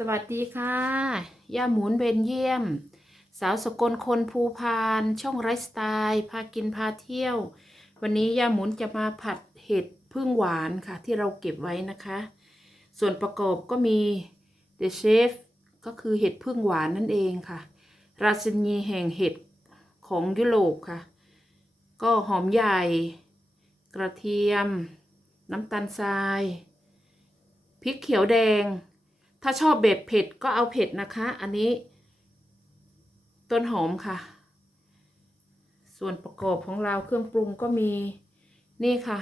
สวัสดีค่ะ ย่าหมุนเบนเยี่ยม สาวสกลคนภูพาน ช่องไลฟ์สไตล์พากินพาเที่ยว วันนี้ย่าหมุนจะมาผัดเห็ดพึ่งหวานค่ะ ที่เราเก็บไว้นะคะ ส่วนประกอบก็มีเดชเชฟก็คือเห็ดพึ่งหวานนั่นเองค่ะ ราชินีแห่งเห็ดของยุโรปค่ะ ก็หอมใหญ่ กระเทียม น้ำตาลทราย พริกเขียวแดง ถ้าชอบแบบเผ็ดก็เอาเผ็ดนะคะ อันนี้ ต้นหอมค่ะ ส่วนประกอบของเราเครื่องปรุงก็มีนี่ค่ะ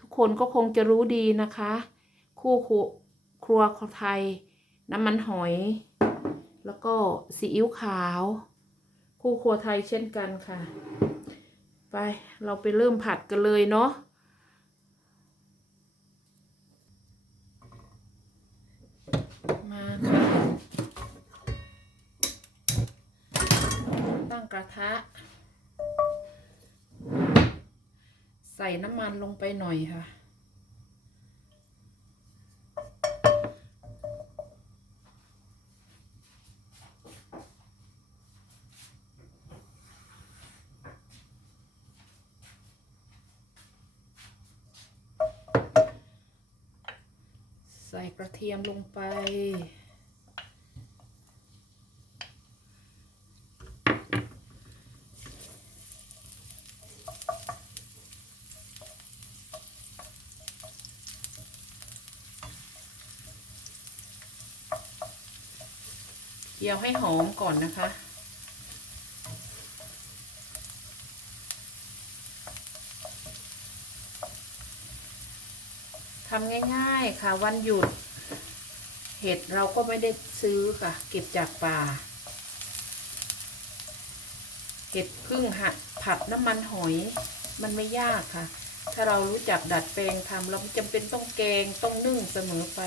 ทุกคนก็คงจะรู้ดีนะคะ คู่ครัวครัวไทย น้ำมันหอย แล้วก็ซีอิ๊วขาว คู่ครัวไทยเช่นกันค่ะ ไปเราไปเริ่มผัดกันเลยเนาะ กระทะ ใส่น้ำมันลงไปหน่อยค่ะ ใส่กระเทียมลงไป เกี่ยวให้หอมก่อนนะคะ ทำง่ายๆค่ะ วันหยุด เห็ดเราก็ไม่ได้ซื้อค่ะ เก็บจากป่า เห็ดพึ่งหัดผัดน้ำมันหอย มันไม่ยากค่ะ ถ้าเรารู้จักดัดแปลงทำเราไม่จำเป็นต้องแกงต้องนึ่งเสมอไป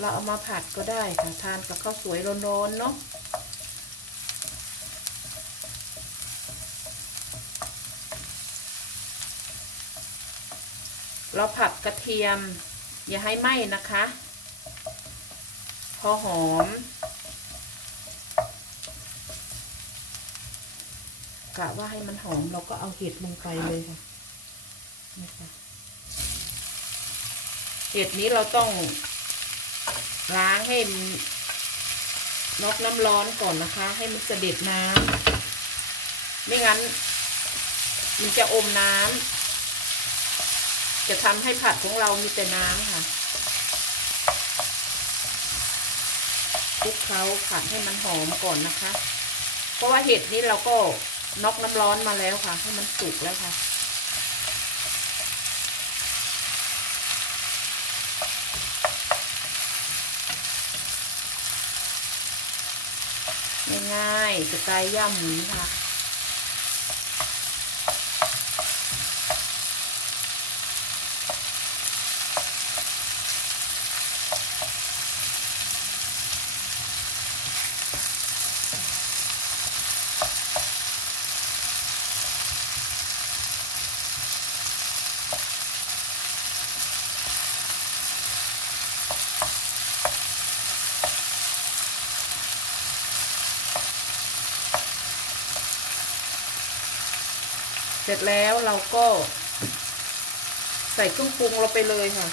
เราเอามาผัดก็ได้ค่ะทานกับข้าวสวยร้อนๆเนาะเราผัดกระเทียม อย่าให้ไหม้นะคะ พอหอมกะว่าให้มันหอมเราก็เอาเห็ดลงไปเลยค่ะนี่ค่ะเห็ดนี้เราต้อง ล้างให้นนอกน้ำร้อนก่อนนะคะ ให้มันเสด็จน้ำไม่งั้น มันจะอมน้ำจะทำให้ผัดของเรามีแต่น้ำค่ะคลุกเคล้าผัดให้มันหอมก่อนนะคะ เพราะว่าเห็ดนี้เราก็นอกน้ำร้อนมาแล้วค่ะ ให้มันสุกแล้วค่ะ ง่ายๆสไตล์ย่ำหมุนค่ะ เสร็จแล้วเราก็ใส่เครื่องปรุงเราไปเลยค่ะ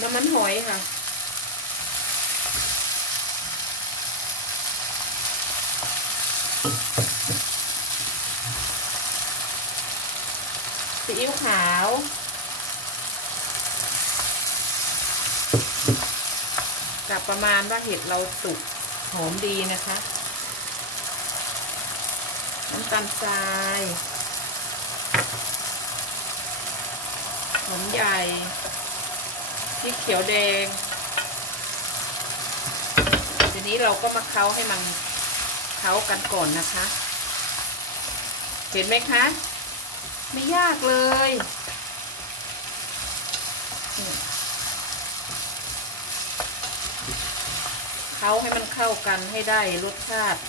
น้ำมันหอยค่ะ ซีอิ๊วขาว กับประมาณว่าเห็ดเราสุกหอมดีนะคะำตาลทรายหอมใหญ่พริกเขียวแดง ทีนี้เราก็มาเค้าให้มันเค้ากันก่อนนะคะ เห็นไหมคะ ไม่ยากเลยเค้าให้มันเข้ากันให้ได้รสชาติ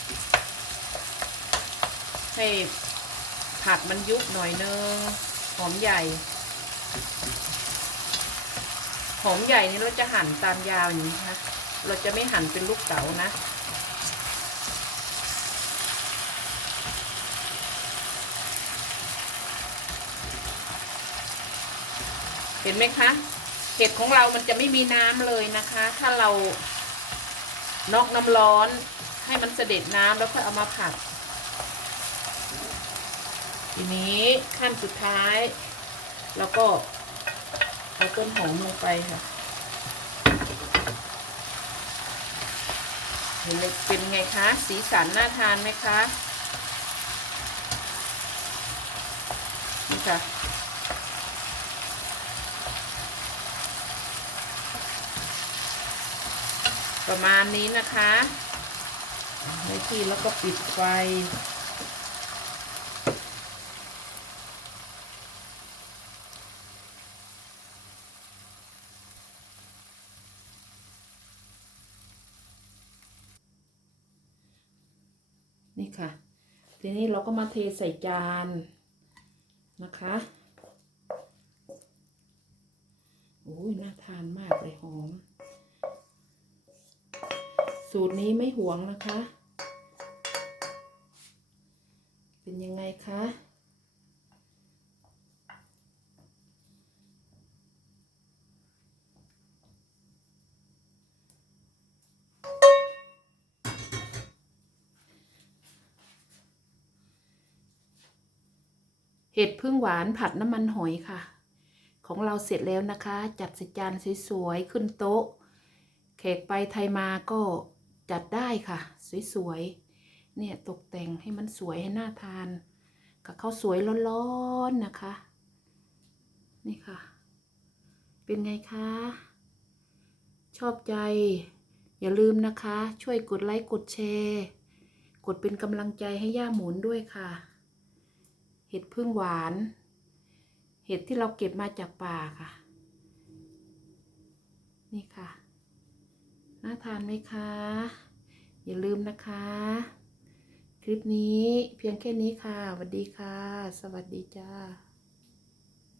ให้ผักมันยุบหน่อยนึงหอมใหญ่ หอมใหญ่นี่เราจะหั่นตามยาวอย่างนี้นะคะเราจะไม่หั่นเป็นลูกเต๋านะเห็นไหมคะเห็ดของเรามันจะไม่มีน้ำเลยนะคะ ถ้าเรานอกน้ำร้อนให้มันเสด็จน้ำแล้วค่อยเอามาผัด ทีนี้ขั้นสุดท้าย แล้วก็เอาต้นหอมลงไปค่ะเห็นเป็นไงคะ สีสันน่าทานไหมคะนี่ค่ะประมาณนี้นะคะในที่แล้วก็ปิดไฟ นี่ค่ะ ทีนี้เราก็มาเทใส่จานนะคะโอ้ยน่าทานมากเลยหอม สูตรนี้ไม่หวงนะคะ เป็นยังไงคะ เห็ดพึ่งหวานผัดน้ำมันหอยค่ะ ของเราเสร็จแล้วนะคะ จัดใส่จานสวยๆขึ้นโต๊ะแขกไปไทยมาก็จัดได้ค่ะ สวยๆเนี่ยตกแต่งให้มันสวยให้น่าทาน กับข้าวสวยร้อนๆนะคะ นี่ค่ะ เป็นไงคะ ชอบใจ อย่าลืมนะคะ ช่วยกดไลค์กดแชร์ กดเป็นกำลังใจให้ย่าหมุนด้วยค่ะ เห็ดพึ่งหวาน เห็ดที่เราเก็บมาจากป่าค่ะ นี่ค่ะ น่าทานไหมคะ อย่าลืมนะคะ คลิปนี้เพียงแค่นี้ค่ะสวัสดีค่ะ สวัสดีจ้า